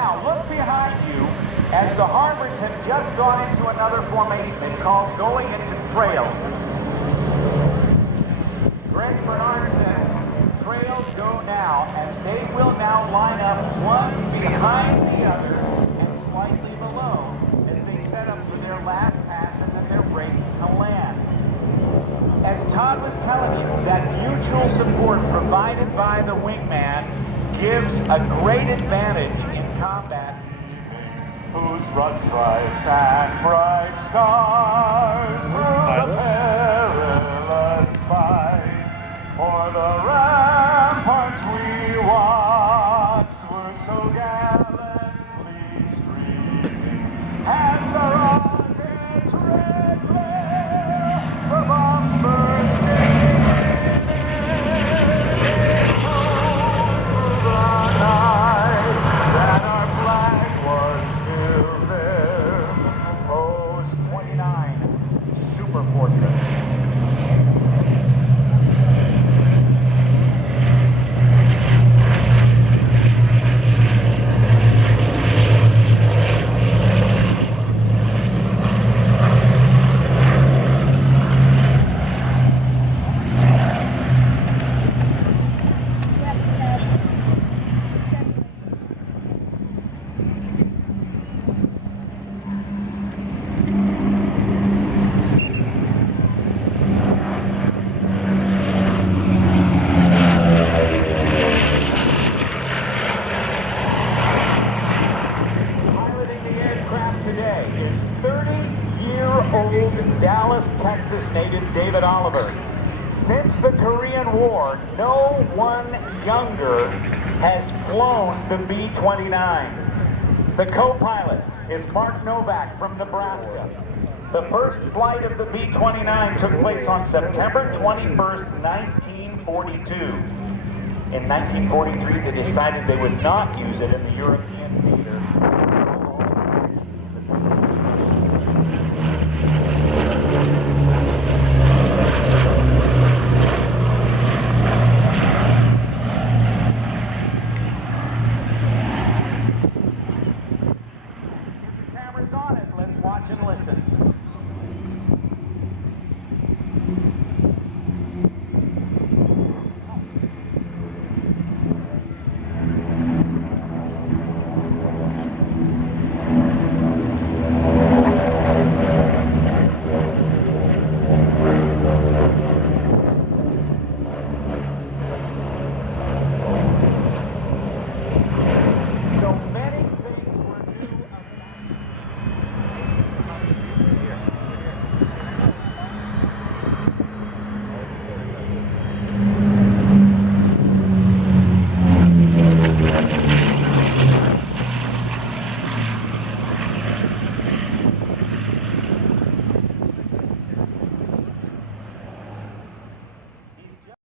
Now, look behind you as the Harvards have just gone into another formation. It's called going into trails. Greg Bernard said, trails go now, and they will now line up one behind the other and slightly below as they set up for their last pass and then they're breaking the land. As Todd was telling you, that mutual support provided by the wingman gives a great advantage in combat. Whose broad stripes and bright stars through the perilous fight, for the ramparts we watched were so gallantly streaming, and the rockets' red glare, the bombs bursting through the night, that our flag was still there. Post 29, Super Fortress. Dallas, Texas native David Oliver. Since the Korean War, no one younger has flown the B-29. The co-pilot is Mark Novak from Nebraska. The first flight of the B-29 took place on September 21st, 1942. In 1943, they decided they would not use it in the European